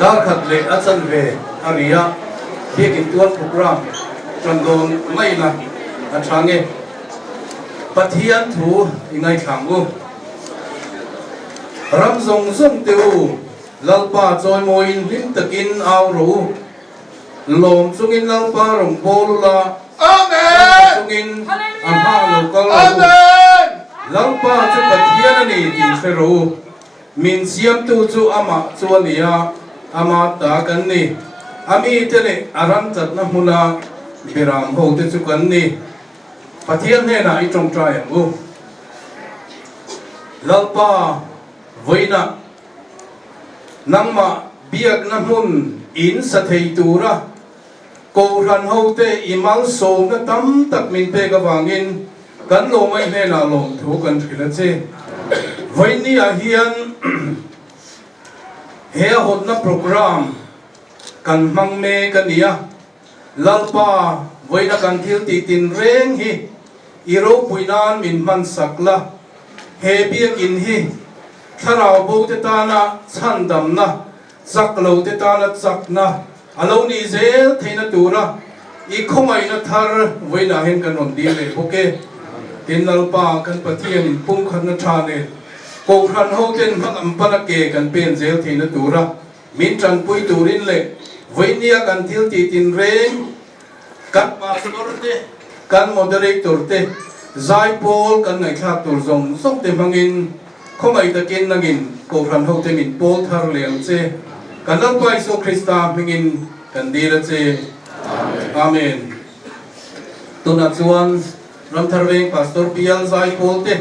dar khat le achan ve aria biakin tuan program trandon mai na athange pathian thu ingai thangu ram zong zong teu lalpa choi moin lim takin aw ro lom chungin lalpa rong bolula amen chungin amha lokal amen lalpa chu pathian ani ti fero min siam tu chu ama chuania ama ta kan ni ami tele aram chat na huna biram ho te chu kan ni pathian ne na I trong trai ngu lalpa voina nangma biak na mun in sa thei tura ko ran ho te imal so na tam tak min pe ka wangin kan lo mai ne na lom thu kan thila che voini a hian he hot na program kan mang me kania lalpa voina kan thil ti tin reng hi iro puinan min man sakla he biak in hi tharau bo te ta na chan dam na chak lo te ta na chak na alo ni zel theina tura I khomai na thar voina hen kan on di le boke tin lalpa kan pathian in pum khan na tha ne ko khan ho ten hak am pana ke kan pen zel theina tura min tran pui turin le voinia kan thil ti tin reng kan pastor te kan moderator te zai pol kan ngai thak tur zong sok te mangin khomai takin nagin ko khan ho te min pol thar leng che kan lalpa Isu Krista mingin kan dira che amen tuna chuan ram tharveng pastor pial zai pol te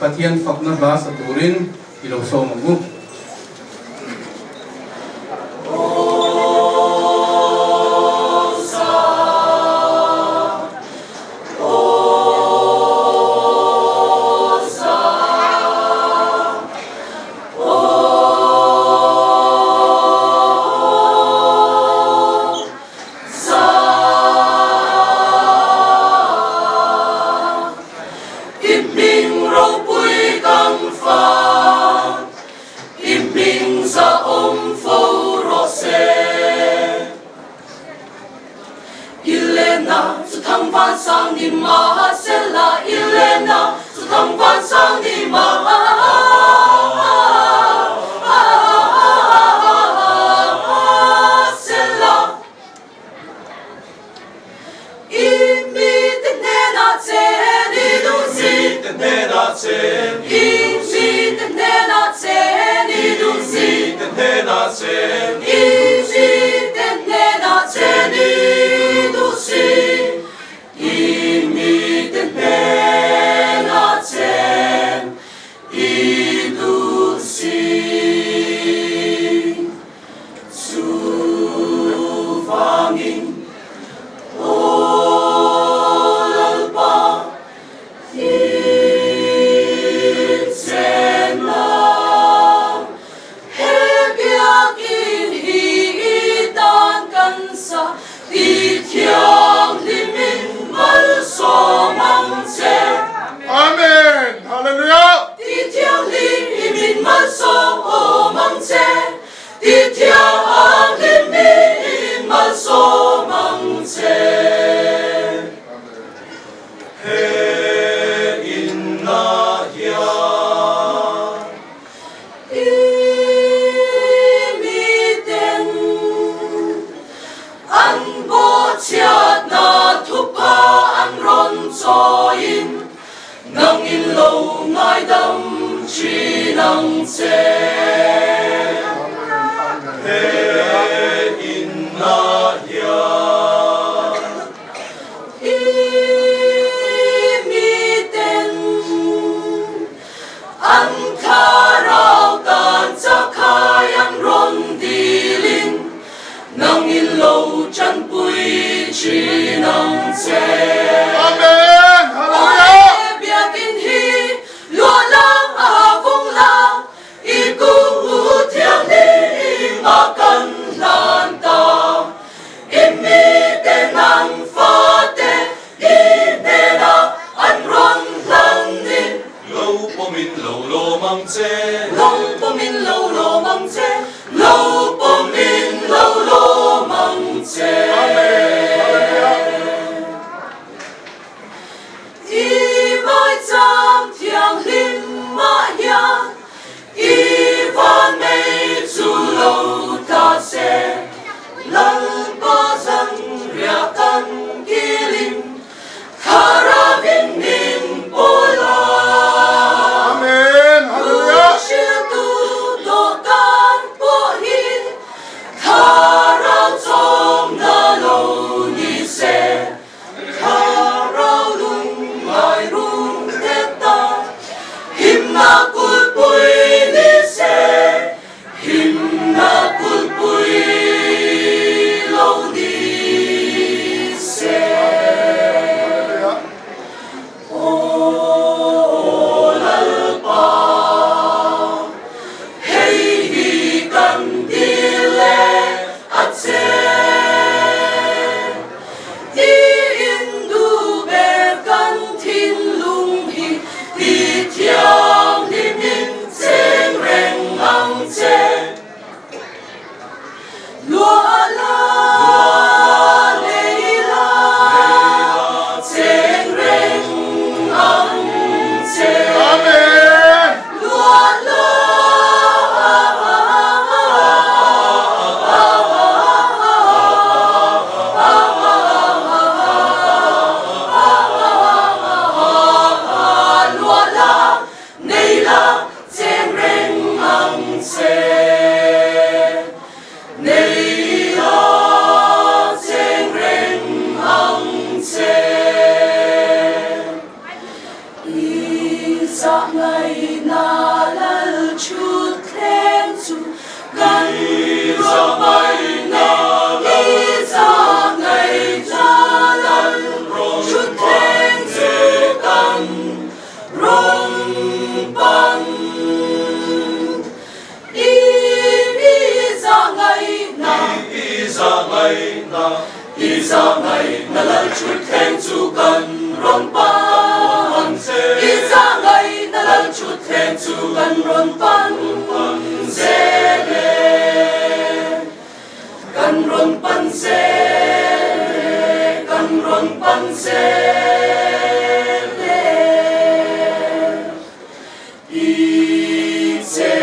pathian fakna hla saturin ilo somamu He biak then chu kan ron pan i za ngai na lan chu then chu kan ron pan se le kan ron pan se kan ron pan se le i se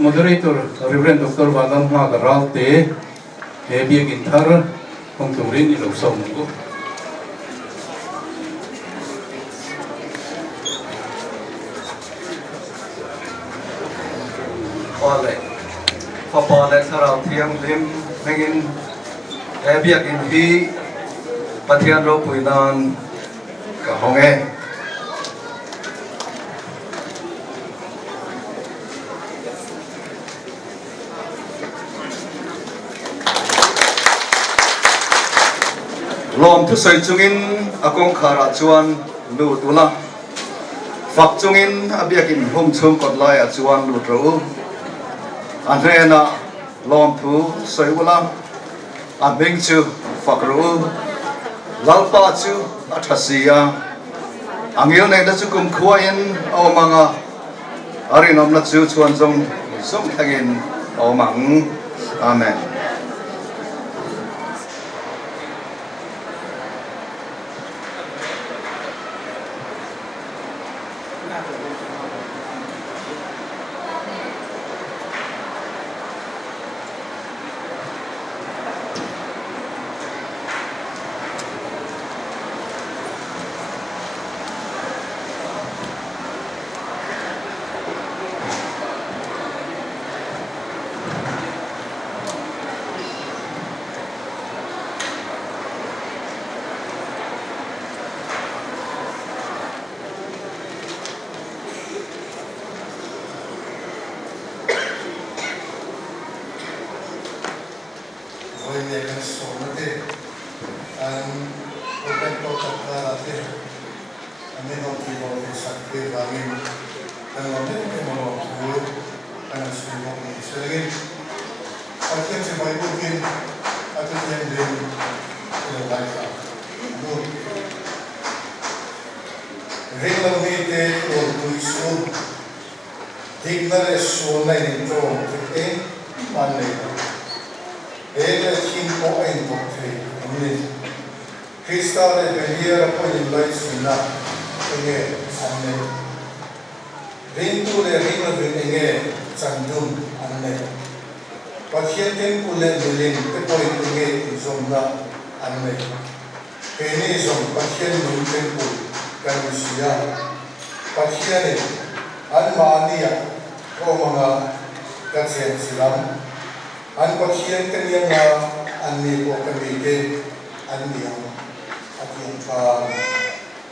Moderator, Reverend Dr. Vanam Magaralte, Hebia Guitar, Pongturin, Ilosong. Ole, Papa let Sarah Tiang Lim, Hangin, Hebia Ginhi, Patian Ropuinan, Kahonge. Lom tu say chungin akong khara chuan lu tula fak chungin abiakin hum chum kot lai a chuan lu tro anrena lom tu say wala a ming chu fak ru lalpa chu athasia angil nei da chu kum khuain aw manga arinom na chu chuan jong som thagin aw mang amen.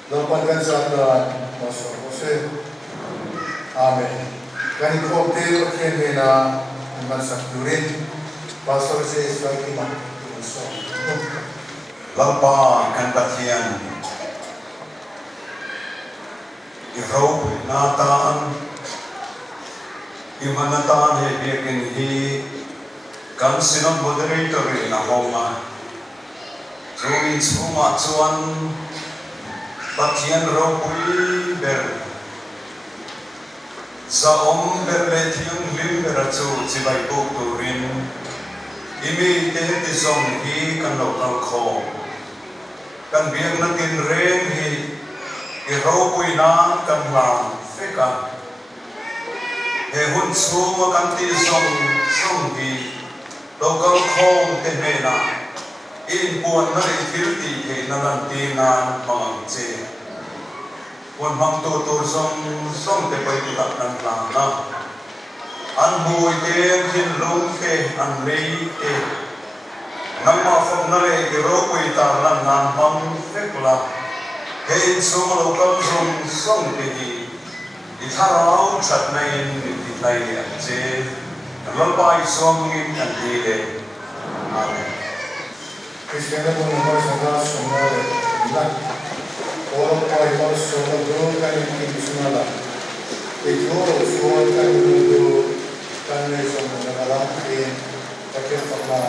Lapan kan sa Pastor Jose. Amen. Kani ko te pakene na masak durin. Pastor Jose sebagai imam. Lapa kan patian irau nataan imanataan he biakin hi kan sinam moderator na homa Jungin semua cuan patian rokui ber saom berletium lim beracu cibai turin imi te tisong hi kan lokal ko kan biang natin ren hi irokui na kan lang feka he hun suma kan tisong song hi lokal ko te mena in buwan na itilti he nalanti na mga che buwan mang tutur song te pa'y tutak ng lang na an buhay te hinlong te an lay te nang mafag na rin irokui talan na mang fekla he in sumalukal song te hi itaraw chat na in itlay at che nalalpay songin ang dile. Amen. Cristiano pun nomor sangat semua bilang orang pai pas semua dulu kan ini semua itu semua kan dulu kan semua dalam ini pakai forma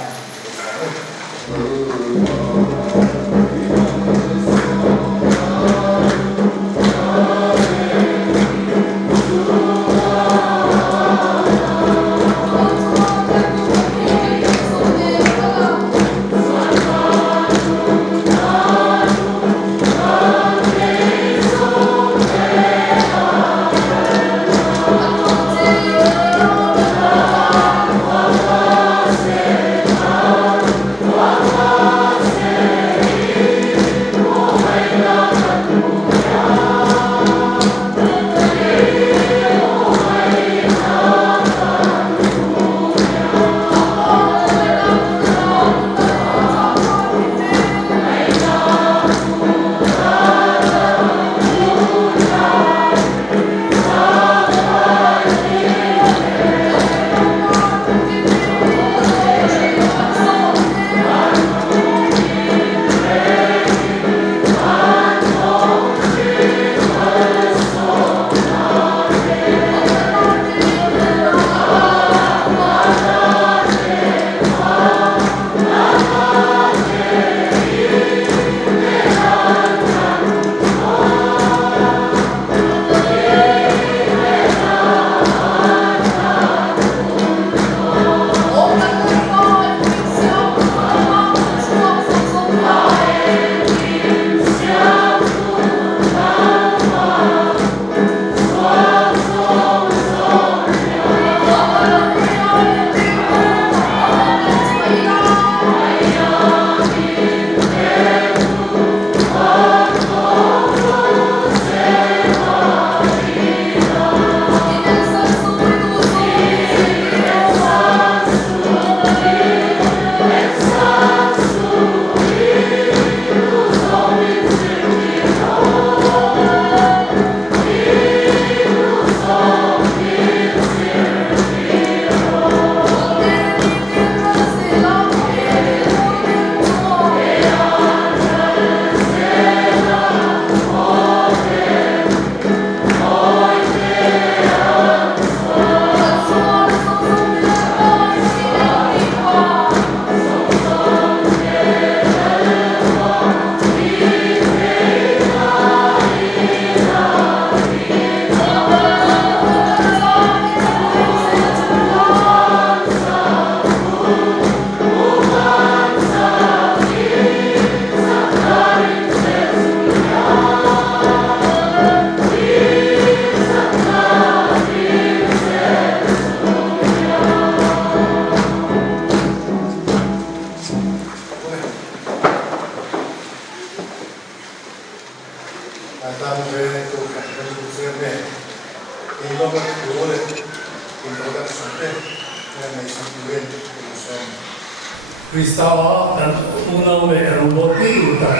Kristawa dan unau me roboti uta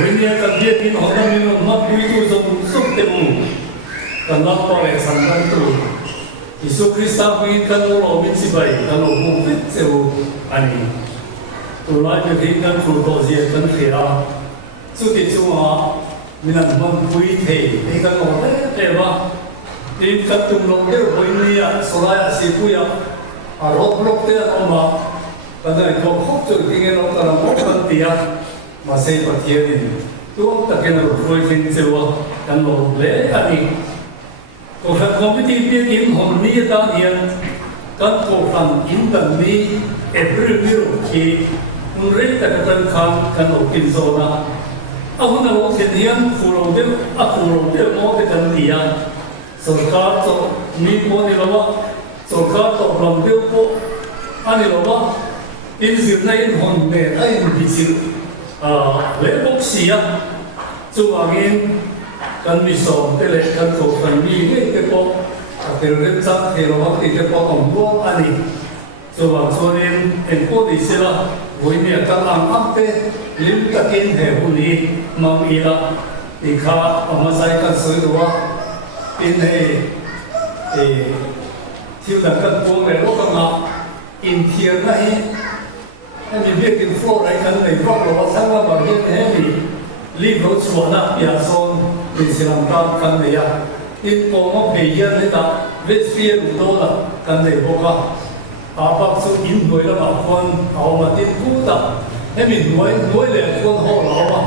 với nia cần biết tin họ đang như mất quý tu dùng xúc tiêu cần lắm qua về sản phẩm tu Isu Krista pengin kan lo min si bai kan lo mu fit seu ani tu lai be kin kan fu to zia kan khira chu ti chu ma minan man pui the e kan lo te ba tin kan tum lo de hoi ni ya solaya si pu ya a ro blok te a ma kan ai ko khop chu ti nge lo kan mo kan ti ya ma sei pa thie ni tu ta ken ro hoi fin seu kan lo le ani cổ phần competitive biết kiếm hồn ní ta hiện các cổ phần in tầng ní every year khi muốn rít tại các tân khang các tổ kinh doanh na ông nào cũng hiện hiện phù hợp với mỗi cái cần gì à sở các tổ ní mỗi điều đó sở các tổ làm điều bộ anh điều đó in sự này hồn nề anh bị sự lễ bốc xì á chú hoàng in kan mi som te le kan ko kan mi ni te po te rem sa te ro ha te po om bo ani so wa so nen en ko di se la voi ni ka ang am te lim ta kin he hu ni ma mi la ti kha ma sai kan so do wa in he thiu da kan po le ro ka ma in thier na hi ani be kin flo rai kan nei ro lo sa la ba he ni li ro chwa na ya son in silang tam kan ne ya in po mo pe yan le ta vet fie du do la kan ne bo ka a pa su in noi la ba kon au ma tin ku ta he min noi le kon ho la ba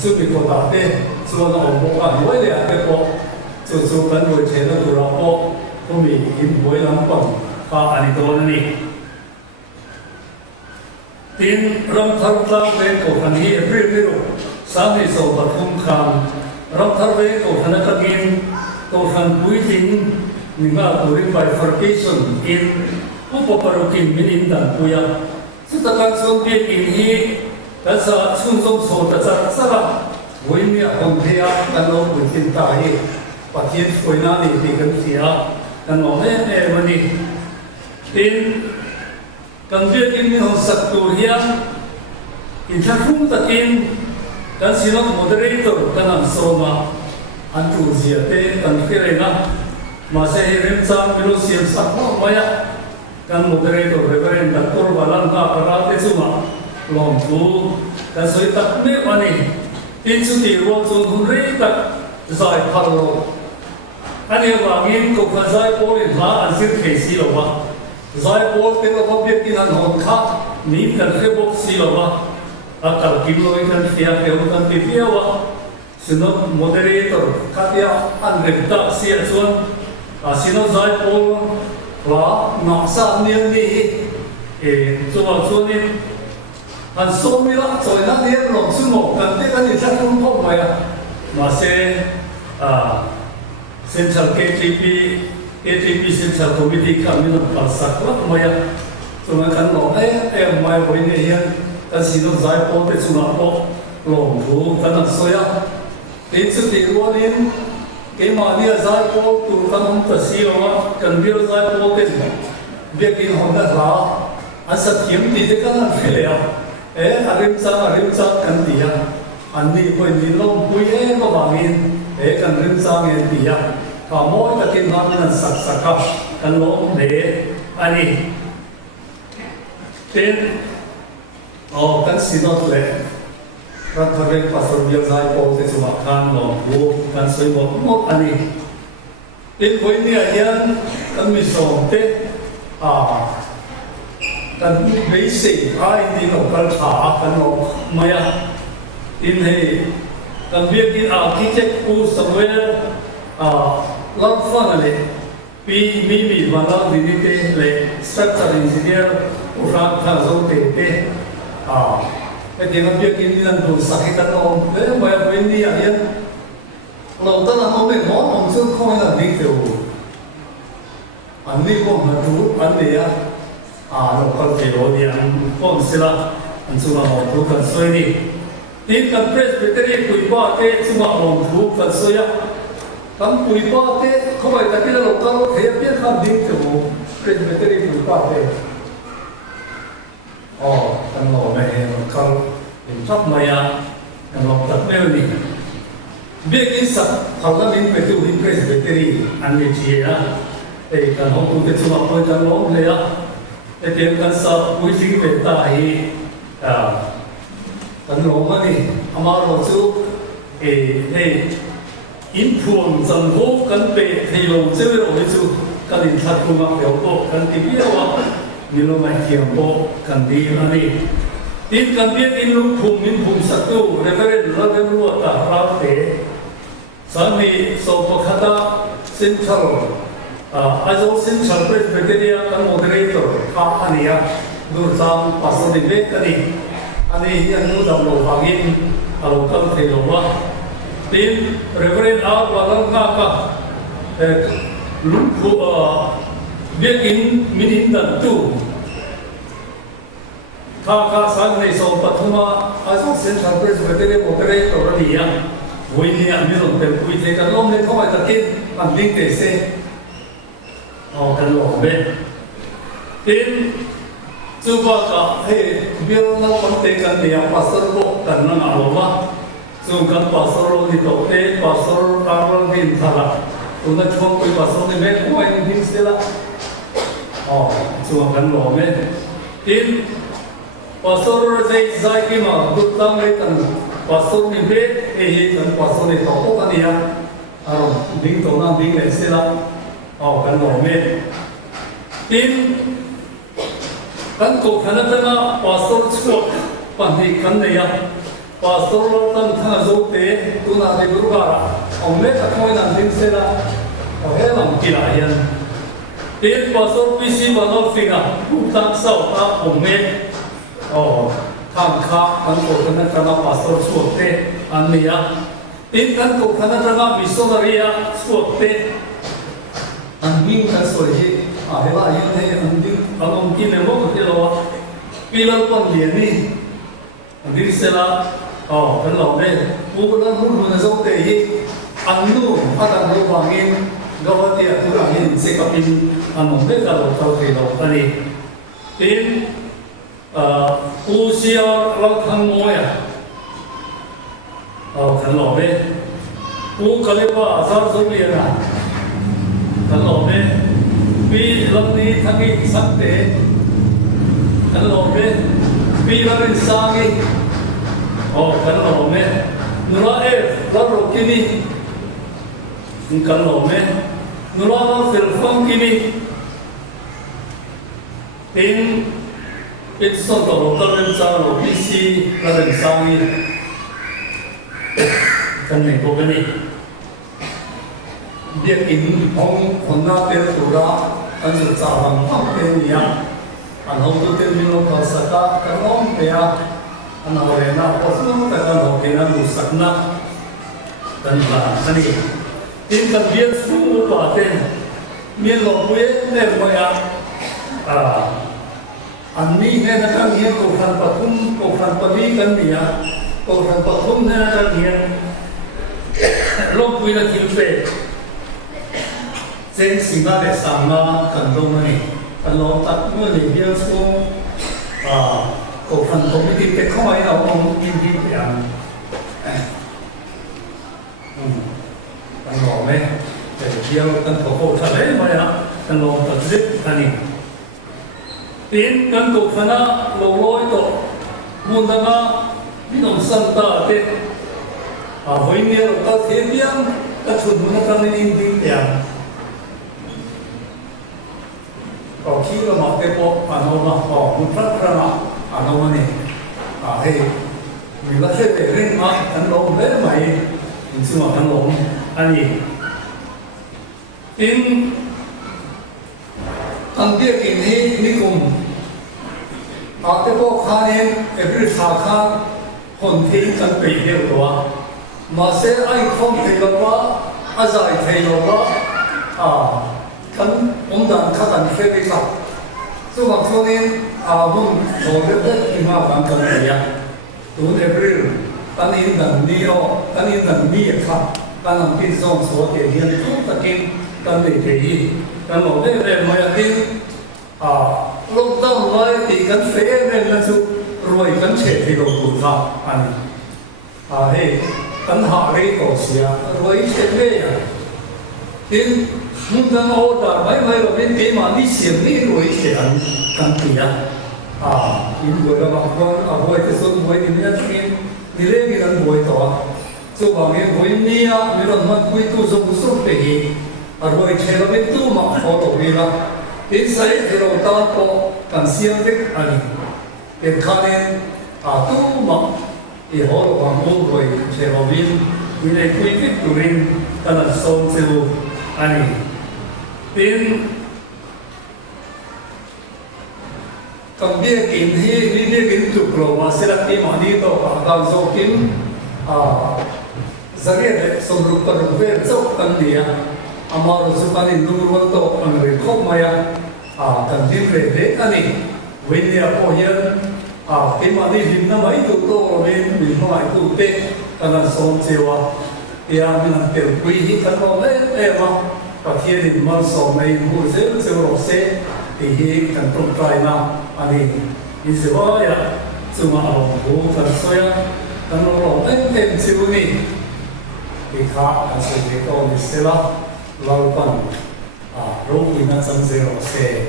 su bi ko ta te su na o bo ka noi le a te po su kan noi che na du ra po ko mi in noi lam pa ka ani do na ni tin ram thar tla ve ko kan hi every ro sa ni so ba thum kham ram thar ve ko khana ka gin to khan pui tin ninga to bifurcation in upo parokin min in dan puya su ta kan son pe in hi ta sa chun som so ta sa ra voi mi a hom thea kan lo pui tin ta hi pathian foi na ni ti kan sia kan no he mani tin kan ve in min hon sak tu hian in tha khum takin kan sinok moderator kan am soma antu zia te kan khirena ma se rem chang milo siam sak mo maya kan moderator reverend dr balan ka karate chuma lom tu kan soi tak me mani tin chu ti ro chu hun re tak zai phalo ani wangin ko khazai polin ha azir khesi lowa zai pol te lo bek tin an hon kha ni kan khebok si lowa akal kimloi kan fia teu kan ti fia wa sino moderator katia an repta sia chuan sino zai pol la na sa niam ni chuwa chuanin an somi la choina ni lo chumo kan te kan ni sa kum pho mai ma se central KTP central committee kamin pa sakla maya chuan kan lo mai voi ne hian kan sino zai po te chuna po lom thu kan soya tin chu ti ruanin ke ma ni zai po tu kan hom ta si wa kan bir zai po te bekin hom da la asa thiam ti te kan phele ya arim cha kan ti ya anni poi ni lom pui ma bangin kan rim cha nge ti ya ka mo ta kin han nan sak kan lom le ani tin kan sinot le kan thare pastor bial zai po te chuma khan lo bu kan soi mo ani tin khoi ni hian kan mi som te kan mei se ai ni no kal tha kan no maya tin he kan biak tin architect pu somewhere lam fan le pi mi wala dinite le structural engineer uran tha zo te cái tiếng âm việt kia là đủ sạch cái tận ôm đấy mà bên đi à yên lâu ta là không biết món ông xương không là đi tiểu anh đi cũng là đủ anh đi nó còn phải đồ đi anh cũng sẽ là anh xung là một thứ cần xoay đi tin cần presbytery quỳ ba thế xung là một thứ cần xoay Tam quỳ ba thế không phải tại cái là lâu ta nó thấy biết không đi tiểu presbytery quỳ ba thế kan lo me kan in thap maya lọc tập mèo đi biết cái sắc thằng nó mình phải tu hình presbytery anh ấy chia á để cần học tu cái chung học với cần lỗ này á để tìm cần sợ quý chính về tại cần lỗ mà đi ama lỗ chú để in thuồng dần hố cần bể thì lỗ chơi rồi chú cần in thật cùng học biểu bộ cần tìm biết đâu như lúc này kiềm bộ cần đi mà đi tin cần biết in lúc in phùng sát tu để cái đó cái lúa ta rau thế sáng nay số bậc khata xin chào ajo xin chào presbyteria kan moderator ka ania durjam pasal di kani ani yang nu dam lo bagin alo kam the lo wa tin reverend a walang ka lu khu biết in min dan tu ka sáng nay số pathuma ajo xin chào presbyteria moderator ania vui ni ami lo pe vui the kan lom le thoi ta kin an ding te se kan lo be tin chu ba ka he bill no kon te kan dia pastor ko kan na lo ma chu kan pastor ro ni to te pastor tarol din thala tu na chong ko pastor ni me ko ai din se la chu kan lo me tin pastor zai ki ma gut tam le kan pastor ni be he kan pastor ni to ko kan dia ding to na ding le se la kan lo me tin kan ko khana tanga pastor chuak pani kan ne ya pastor lo tan thana zo te tu na de guru gara me ta khoi nan ding se la he lam ki la yan tin pastor pc banol finga ku tak sau ta me tham kha kan ko khana tanga pastor chuak te an ne ya tin kan ko khana tanga missionary ya chuak te an wing kan so ji hela yun he an ding alom ki le mo ke lo pilal pon lian ni din se la kan lo me u ko lan mun na zo te hi an nu adan lo wangin gawati atura hin se kapin an me ka lo tau te lo ani tin u sia lo thang mo ya kan lo me u kale pa azar zo lian na kan lo me pi lam ni thangi sakte kan lo me pi ran sangi kan lo me nura la ro kini kan lo me nura la fil fam kini tin it so to kan sa ro pc ran sangi kan ne ko ni biết in ông còn na tên tuổi đó anh sẽ trả bằng pháp tên gì à anh không có tên mình lo sạch ta cái ông thế à anh hỏi là có số cái anh hỏi là đủ sạch na cần là anh đi tin cần biết số một tên miền lo quê nên mọi anh mi nên là cái nghĩa của phần pathum của phần pali cần gì à của phần pathum nên là cái nghĩa lo quê là thiếu về sen singa le sama kan lo mani kan lo tak mo le bia so ko fan committee te khoi na ong in di ya kan lo me te bia kan ko tha le ma ya kan lo ta zip ani tin kan ko fana lo loi to mun da na binom san ta te voi ni ro ta the biang ta chun mun ta ni di ya khi mà mặc cái bộ nó một rất là nó mà này thì mình đã sẽ để lên mà anh lồng đấy mày mình xin mà anh lồng anh gì in anh kia kỷ ní cùng cái bộ khai nên cái việc xả khai hồn thi cần bị điều đó mà sẽ anh không thể làm quá anh giải thể làm quá kan ondan kadan febika so ma tonen mun jodete ima ban kan ya tu april tan in dan nio tan in dan ni kha kan am pin zon so ke hian tu takin kan de te hi kan lo de ma ya tin lockdown lai ti kan fe men la chu roi kan che thi lo tu tha ani hệ tấn hạ rây cổ xìa rồi sẽ về à tin muốn tăng ô đã mấy rồi bên cái mà đi xiêm đi rồi sẽ ăn căng kia in buổi là bằng con buổi cái số buổi thì nhớ tin đi lên cái lần buổi đó số bằng cái buổi nia mình làm mất buổi tu dùng số về gì rồi chơi là bên tu mà khó tổ đi là tin sai thìเราตอนโตกันเสียงเด็กอันนี้เป็นข้าเนี่ยtu mà thì họ là hoàng ngô rồi sẽ vào viên vì này quy kết của mình ta là sâu siêu anh tin cầm bia kín hi bia kín chụp rồi mà sẽ là tim mà đi to cả đào sâu kín giờ này sông rục tận rục về sâu tận địa mà rồi sự phát triển luôn luôn to anh người khóc maya tận tim về đấy anh ấy vì này có hiện cái mà đi hình nó mấy tụ tô lên mình nói tụ tệ ta là sông chiều thì mình làm tiểu quý hít thân vào đấy em và thiên đình mang sông này mua dễ siêu rổ xe thì hi cần trồng trái nào anh đi đi siêu vậy chứ mà ông bố phần xoay cần nó lỏng thêm siêu này thì khác anh sẽ thấy câu này sẽ là lâu phần lúc thì nó sông siêu rổ xe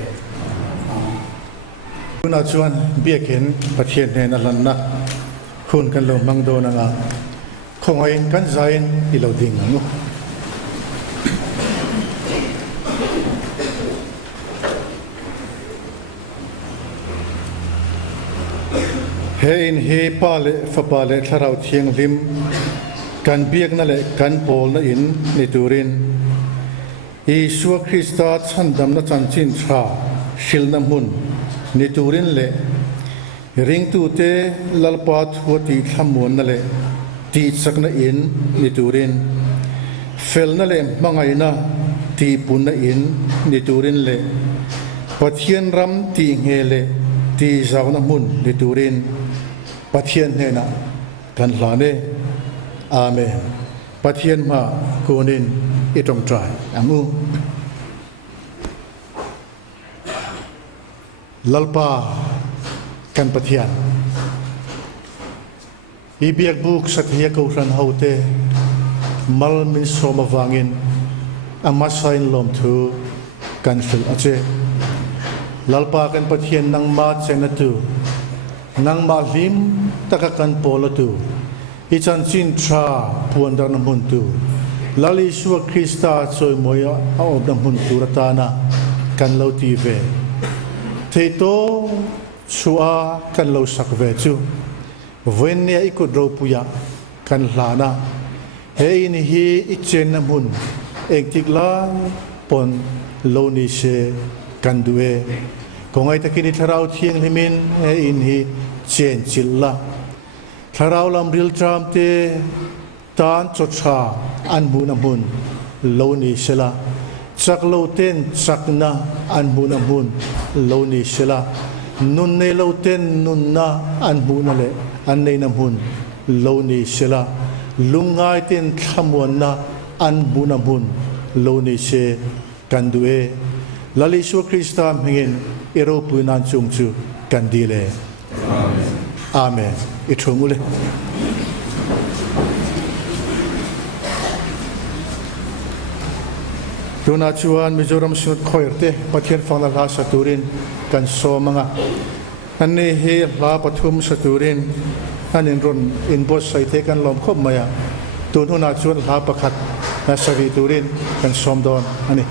Kuna chuan biak hin pathian hnen a hlan na khun kan lo mang do na nga khongai kan zain i lo ding anu he in he pale fa pale tharau thiang lim kan biak na le kan pol na in ni turin Isua Christa chandam na chanchin tha shil na mun ni turin le ring tu te lalpa thuati thamun na le ti chakna in ni turin fel na le mangai na ti pun na in ni turin le pathian ram ti nge le ti zaw na mun ni turin pathian he na kan hlane amen pathian ma kunin itong trai amu lalpa kan pathian ibiak buk sathia ko ran hote mal min soma wangin amasain lom thu kan fil ache lalpa kan pathian nang ma chena tu nang ma lim taka kan pola tu ichan chin tra puan dar nam hun tu lali suwa Krista choi moya aob nam hun tu ratana kan lo ti ve thei to chua kan lo sak ve chu ven ne ikut ro puya kan hlana he in hi ichen nam hun ek tik la pon lo ni se kan duwe kongai takini tharau thiang limin he in hi chen chilla tharau lam ril tram te tan chocha an bu nam hun lo ni sela chak lo ten chak na an bu nam hun lo ni sela nun ne lo ten nun na an bu na le an nei nam hun lo ni sela lungai ten thamuan na an bu nam hun lo ni se kan duwe lali su Krista mengin ero punan chung chu kan dile amen amen itrungule Tuna chuan Mizoram sinut khoirte pathian fangla la saturin kan somanga anne he la pathum saturin anin ron in bos sai te kan lom khop maya tununa chuan la pakhat na savi turin kan som don ani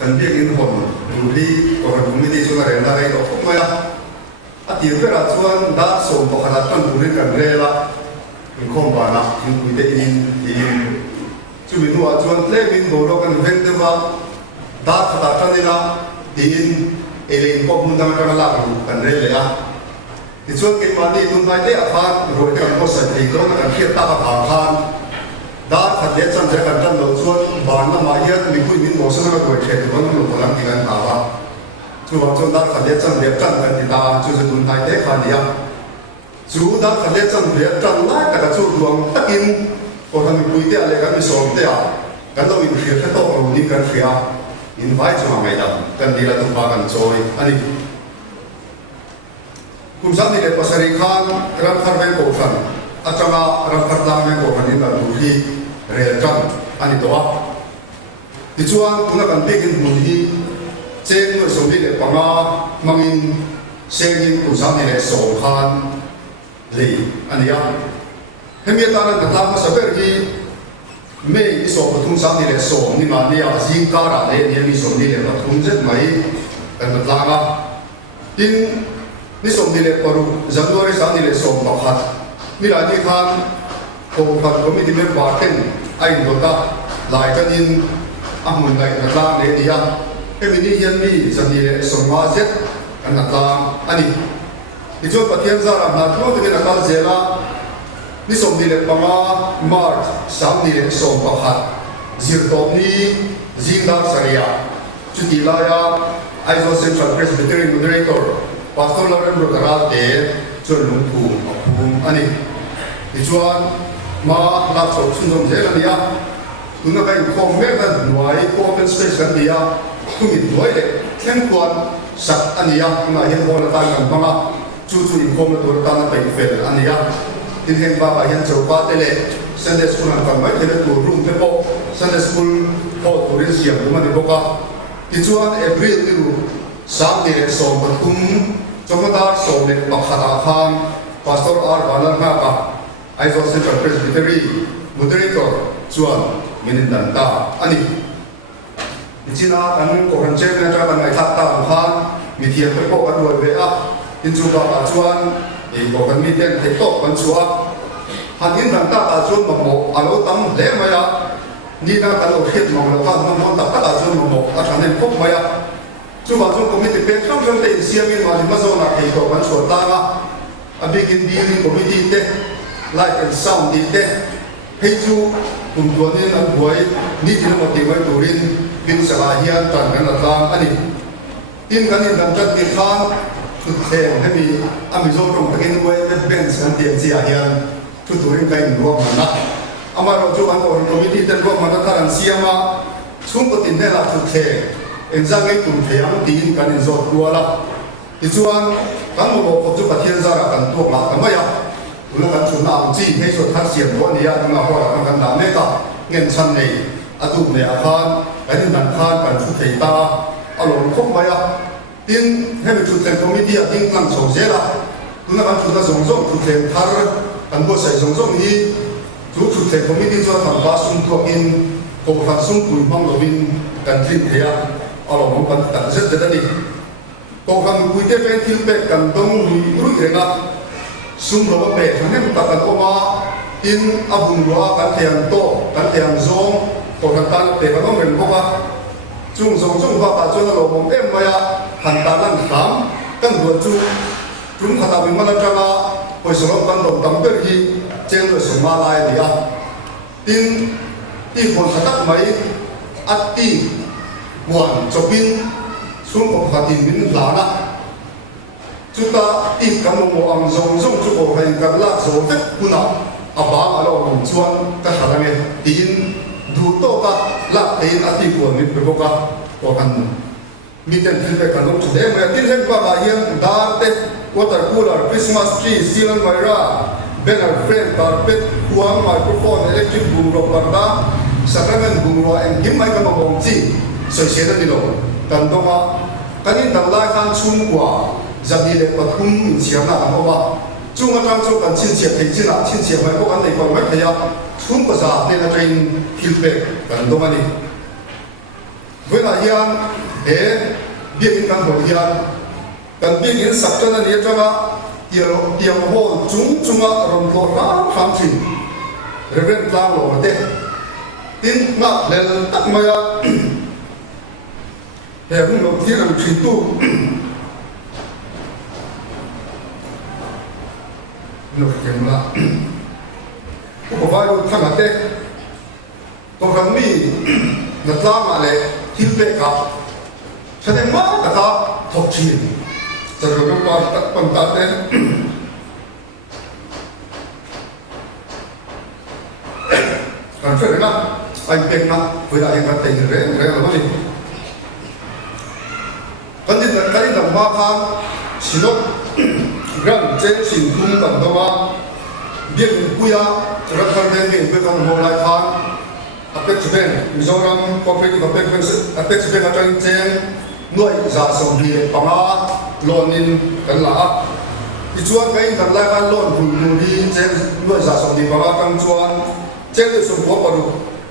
kan dia in hon duli ko kan community chu na rena rai to maya a tir vera chuan da som to khanat kan duli kan rela in khom bana in kuite in chu min wa chuan tle min do ro kan ven de wa da khata tanina in elein ko mun dang kan la kan re le a ti chuan ke mani dun mai te a khan ro kan ko sa thei do na kan khiat ta ka khan da khat le chan je kan tan lo chuan ban na ma hian mi kui min mo sa na ko the tu ban lo lang ti kan ta wa chu wa chuan da khat le chan le kan kan ti ta chu chu dun mai te khan dia chu da khat le chan le kan lai ka chu duang takin ko han mi kui te ale kan mi som te a kan lo in khia ta to ro ni kan khia in vai chu mai da kan di la tu pa kan choi ani kum sam ni le pasari khan ram khar ben ko khan achanga ram khar lang ben ko khan in la du hi rel kan ani to a ti chuan tuna kan pekin mun hi chen no so ni le panga mangin sengin kum sam ni le so khan le ani ya hemi ta na ta ma saber hi me i so pathum sam ni le so ni ma ni a jing ka ra le ni mi so ni le pathum jet mai kan ta nga tin ni som ni le paru january sam ni le so ma khat mi la ni khan ko khat committee member ten ai do ta lai kan in amun lai na la le dia hemi ni hian mi sam ni le so ma jet kan ta ani ni jo pathiam za ram na thlo te na kal zela ni som ni le panga march sam ni le som pakhat zir top ni jingdar saria Chuti Laya, Aizo Central Presbyterian Moderator, Pastor Lauren Rotarate, John Lungpu, Ani. Ichuan, Ma Lapso Sunzong Zelania, Tuna Kai Komegan, Nuai, Open Space Andia, Tungit Noide, Kenkuan, Sat Ania, Tuna Hemona Tangan Mama, Chutu in Commodore Tana Pai Fel Ania, Tinhem Baba Yancho Patele, Sunday School and Kamai, to room Pepo, Sunday School, Port Orisia, Mumani Boka, Ichuan, April Iru, Sangye, So Batum, Jomadar, So Nek Makata Khan, Pastor R. Balanaka, Aizo Central Presbytery, Moderator, Chuan, Minindanta, Ani. Ichina, Tanung, Koran Chevna, and I Tata, Han, Mitia Pepo, and Wea, Inchuba, Chuan, in Koran Mitian, Tekop, and Chua, Hanin Danta, Chun Momo, Alotam, Lemaya, Nina, Kalo Hit Momokan, Montaka, Chun Momo, Atanen Pokmaya, Chuba Committee, Petron, Siamin, Mazona, Hito, and Chuatana, a big Indian committee, light and sound in there. Heju, Puntuanin and Boy, Nitin Motivate to rin, Bin Salahian, Tanganatang, Ani. In Ganin and Jati Khan, to tell heavy Amazon from Takin Way, the Benz and the Ziahian, to Turin Kain Romana. Amaro Joan or committee that Romanata and Siama, Sumput in Nella to tell, and Zagay to Payam, Din Ganizot Kuala. It's one, Kamo of Jupatianzara and Tomakamaya. Ulakan Sunam, G, Hazel Tassian, Bonia, Nahora, Nameka, Yen Sunday, Adu Meakan, Edinan Khan, and Suketa, Alon Kokmaya, Din Hamilton Committee, I think Lang Sozera, Ulakan Suda Zongzong, to take Tar, and Bosai Zongzong, he, to take committee to a Basum to in, Kofatsum, Mangovin, and Trintea, Alon Zedadi. Kokam Kuitepe, Tilpek, and Dong, Ruirena. Sumro pe thanem takan oma in abunwa kan thiam to kan thiam zong to kan tan pe kan ren boka chung ba pa chona lo mom em maya han talan tham kan ro chu chung khata bi mala tanga poi so kan do tam per hi chen lo so ma lai dia tin ti phon khatak mai atti muan chopin sum ko khatin min lana chúng ta ít cán bộ ông dùng chụp bộ hình các lá số phép kuna abang alo ông chuan các khả năng tin đủ to cả lá tin ati của mình phải có có cần mình tên phim về cần ông chủ đề mà tin hết qua bài hiện đa tết water cooler Christmas tree ceiling mira banner frame carpet kuang microphone electric boom rock barda sacrament boom rock and kim mai ka mabong chi so sheda dilo kan to ma kanin dang lai khan chung kwa Jadi lepas kum siapa nak apa, cuma kan kan cincin cincin cincin mai ko kan lekor mai kaya, kum ko sa ne na train feedback kan doma ni. Wena yang bikin kan bolian, kan bikin sabtu na dia cuma dia mohon cuma rompor kan hamsin, reben plan lo deh, tin nak lel tak maya, hum tiram cintu. Nuk kemla, ko bayo thangate, to kami natlama le hilpe ka, sade ma kata thokchin, sarong pa tak pantate, kan na, ay pek na, wala yung katay re naman ni, kanit na kain ng baka sinok. Grand Chen Xin Kung Kan Doma Biên Kuya Rakan Ben Biên Kan Ho Lai Khan Apex Ben Mizoram Cooperative Apex Ben Atan Chen Nuai Za Song Hi Panga Lonin Kan La Ichuan Kain Kan Lai Kan Lon Bul Muri Chen Nuai Za Song Hi Panga Kan Chuan Chen Le Song Ho Paru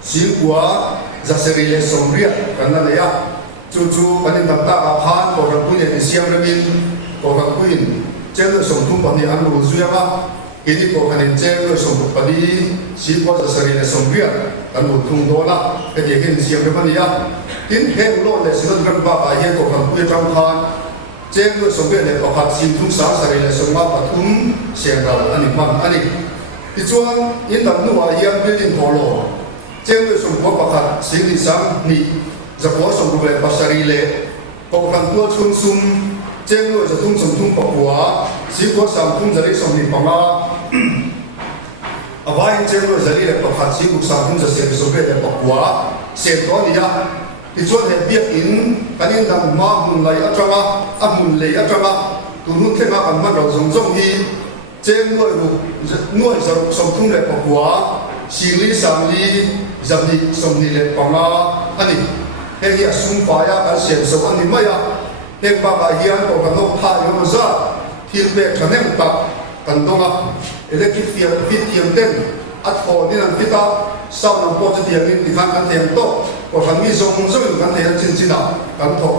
Xin Kua Za Seri Le Song Ria Kan Na Ya Chu Kanin Tam Ta Ka Khan Ko Kan Punya Siam Remin Ko Kan Puin Chen song tung pani anu zuyama ini ko kanin chen song pani si ko sa sari na song ria anu tung dola ke ye kin siam re pani ya tin he lo le sinan kan ba ba ye ko kan pu tram khan chen song be le ko khat sim tung sa sari na song ma patum siang dal ani man ani ti chuan in dam nu wa yang building ko lo chen song ko pa khat sing li sang ni จะขอส่งดูแลปัสสรีเลปกกันตัวชุนซุมเจ้งด้วยจะทุ่งสมทุ่งปะหัวสีหัวสามทุ่งจะได้สมนิปังอาเอาไว้เจ้งด้วยจะได้ปะขัดสีหัวสามทุ่งจะเสียไปสมเด็จปะหัวเสียตัวนี้ที่ชวนเห็นเบียอินกันยังดังมาหุ่นไหลอัจฉริยะหุ่นเลยอัจฉริยะตัวนู้นแค่มากันมันเราส่งส่งที่เจ้งด้วยรูนวดสมทุ่งเลยปะหัวสีลีสามลีจะมีสมนิเลยปังอาอันนี้เฮียสุ่มฟ้ากันเสียสวรรค์นี่ไม่อะเฮียบ้าเฮียก็กันต้องพายมาซะที่เบกคะแนนตักกันตรงอ่ะเอเล็กทริกเทียมฟิตเทียมเต้นอัดโฟนี่นั่นฟิตอ่ะสาวน้ำโพจะเทียมนี่ที่ทางกันเทียมโตก็ทางมีทรงกันเทียมชินอ่ะกันทบ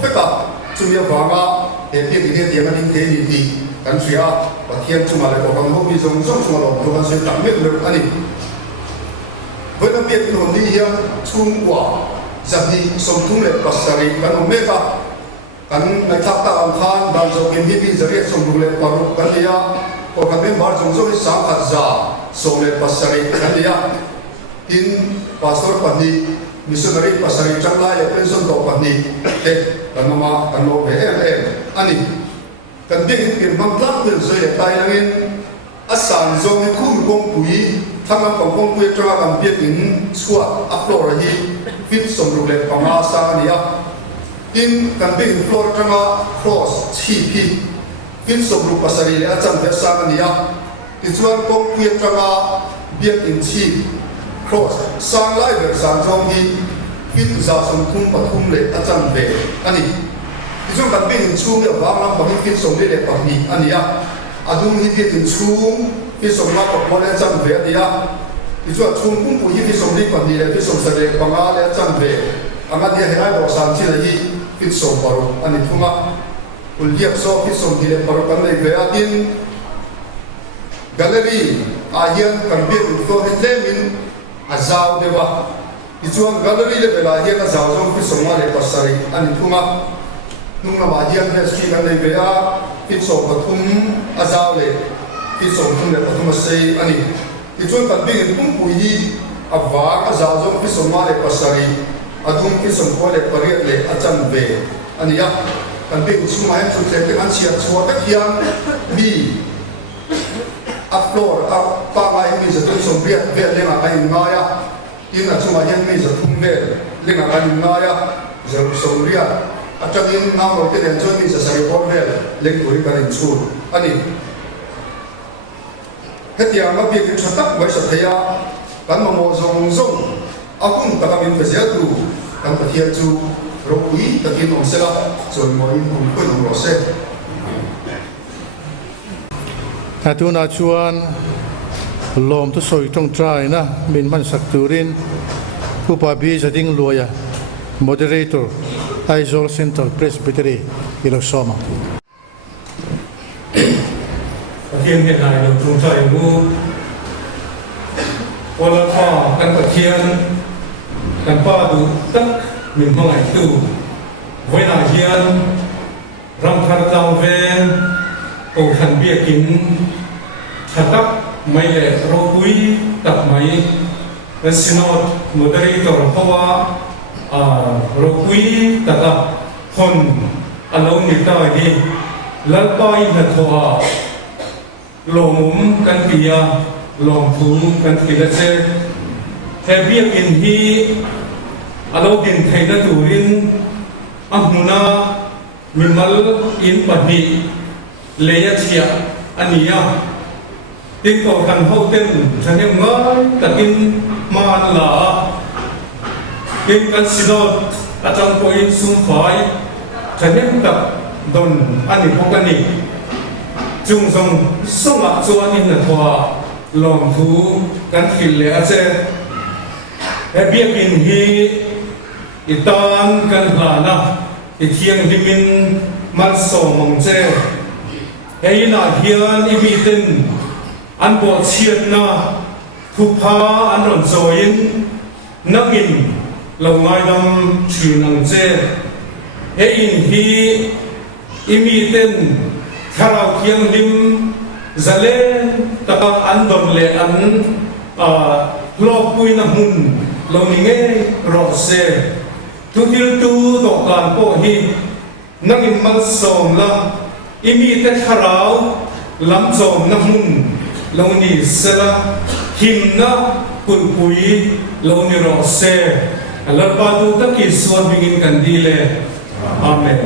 ฟิตอ่ะจุดเดียวกันอ่ะเฮียที่เทียมกันเทียมดีกันเสียว่าเทียมจุมาเลยก็กันพวกมีทรงจุมาลงตัวกันเสียจังไม่เลยอันนี้เพื่อนเบียดหนุนนี่เฮียชุ่มกว่าจะมีสมทุนเลยปัสสาวะกันอเมริกากันในทัพตะวันข้างบางโจกินที่จะเรียกสมทุนเลยปารุกันเลียพอกันเป็นบาร์จงโจที่สามขัดจ่าสมเลยปัสสาวะกันเลียอินปัสสาวะปันนี้มิสนารีปัสสาวะจังไรเป็นส่วนตัวปันนี้เด็กกันมากันโลเบอันนี้กันเบี้ยหินเป็นมันตั้งเป็นส่วนใหญ่นั่งอินอาสานจงให้คู่กงปุยทางนั้นของกงปุยจะมากันเบี้ยหินสวดอัพโหลดอะไรฟิตสมรูปเล็กประมาณสามเนี่ยอินกันเป็นฟลอร์จังอ่ะครอสชีพีฟิตสมรูปภาษาเรียนอาจารย์เดชากันเนี่ยที่ส่วนกงเพียจังอ่ะเบียดอินชีครอสสร้างไล่แบบสร้างทองที่ฟิตจะสมทุ่มปฐุมเล็กอาจารย์เบอันนี้ที่ส่วนกันเป็นชูเนี่ยบางลำบางฟิตสมเล็กแบบนี้อันนี้อาดุงที่ฟิตชูฟิตสมมาปกป้องอาจารย์เบอันนี้ที่ส่วนชุมพุ่งปุยที่สมดีกว่านี้เลยที่สมเสด็จปังอาและจันเบอันนั้นที่ให้บอกสามที่เลยที่สมบารุอันนี้ทุ่งอ่ะอุลเยียบโซ่ที่สมดีเลยบารุกันเลยเบียดินแกลเลอรี่อาเยียนกันเบียดตัวที่เล่มินอาซาวเดวะที่ส่วนแกลเลอรี่เลยเวลาเยียนอาซาวจงที่สมมาเลยปัสสาวะอันนี้ทุ่งอ่ะนุ่งละมาเยียนเนี่ยสกีกันเลยเบียที่สมปฐุมอาซาวเลยที่สมทุ่งเลยปฐุมเซอันนี้ที่ส่วนกันเป็นปุ่มปุยอับวาอาจารย์จงพิสมาเลปัสสารีอาดุงพิสมโคเลปริยเลอาจารย์เบอันนี้กันเป็นสุมาให้สุดเต็มอันเชียร์ชัวร์ตะเคียนมีอัพโหลดอัพป้าไอ้มีจะต้องสมเรียเวลเรื่องอะไรง่ายอินอัศมายังมีจะทุ่มเวลเรื่องอะไรง่ายจะสมเรียอาจารย์อินน้ำเราที่เรียนช่วยมีจะใส่บอลเวลเล่นตัวนี้กันชูอันนี้เฮียมาเบียดชุดตักไว้สัตยากันมาโมซงอาคุณตะกามินเบียดูกันปะเทียจูรบุยตะกินองเสละจนมอยินคุมคุณองโรเซถ้าตัวน่าชวนลมทุสอยตรงใจนะมินมันสักตูรินผู้ป่าบีจะดิ้งลอยะ moderator Aizol Central Presbytery อิโรซอมาเทียนเห็นไหนเราตรงใจรู้วันละข้อกันตะเทียนกันป้าดูตักมีห้องไหนตู้เวลาเฮียนรำคาราเวนโอทันเบียกินชัดตักไม่เละโรคุยตักไม่เป็นสินอดโมเดลตัวเพราะว่าโรคุยตักคนอารมณ์นิดหน่อยดีแล้วไปหัดทัวลงมุมกันเปียลงพูกันกิเลสเทเบียกินฮีอารมณ์กินไทยนัตูรินอัมมุนามิมัลอินปัดนีเลียเชียอันนี้ติดต่อกันเข้าเต้นฉันยังง่ายแต่กินมาหลากินกันสิโนดอาจารย์ปอยสุ่มไฟฉันยังตัดโดนอันนี้พวกกันนี่จุงทรงสมัครจวนอินทวาลองทูกันกินเลยอาเจเฮเบียกินฮีอิตานกันหานะอิเทียงดิมินมันส่งมังเจเฮยินาเฮียนอิมิตินอันปวดเชียดนะทุกพาอันรอนโซยินนักอินลงไงนำชื่อนังเจเฮอินฮีอิมิตินคาราเคียงดิมจะเล่ตะกันอันดอนเลอันลอบปุยน้ำมุนลงนี้รอเซ ทุกที่ตู้ตกการโปหินักอิมัลสมละอิมีแต่ขราวลำจอมน้ำมุนลงนี่เสละหิมนะกุยปุยลงนี่รอเซลับปาดูตะกิสวดบิงินกันดีเลยอาเมน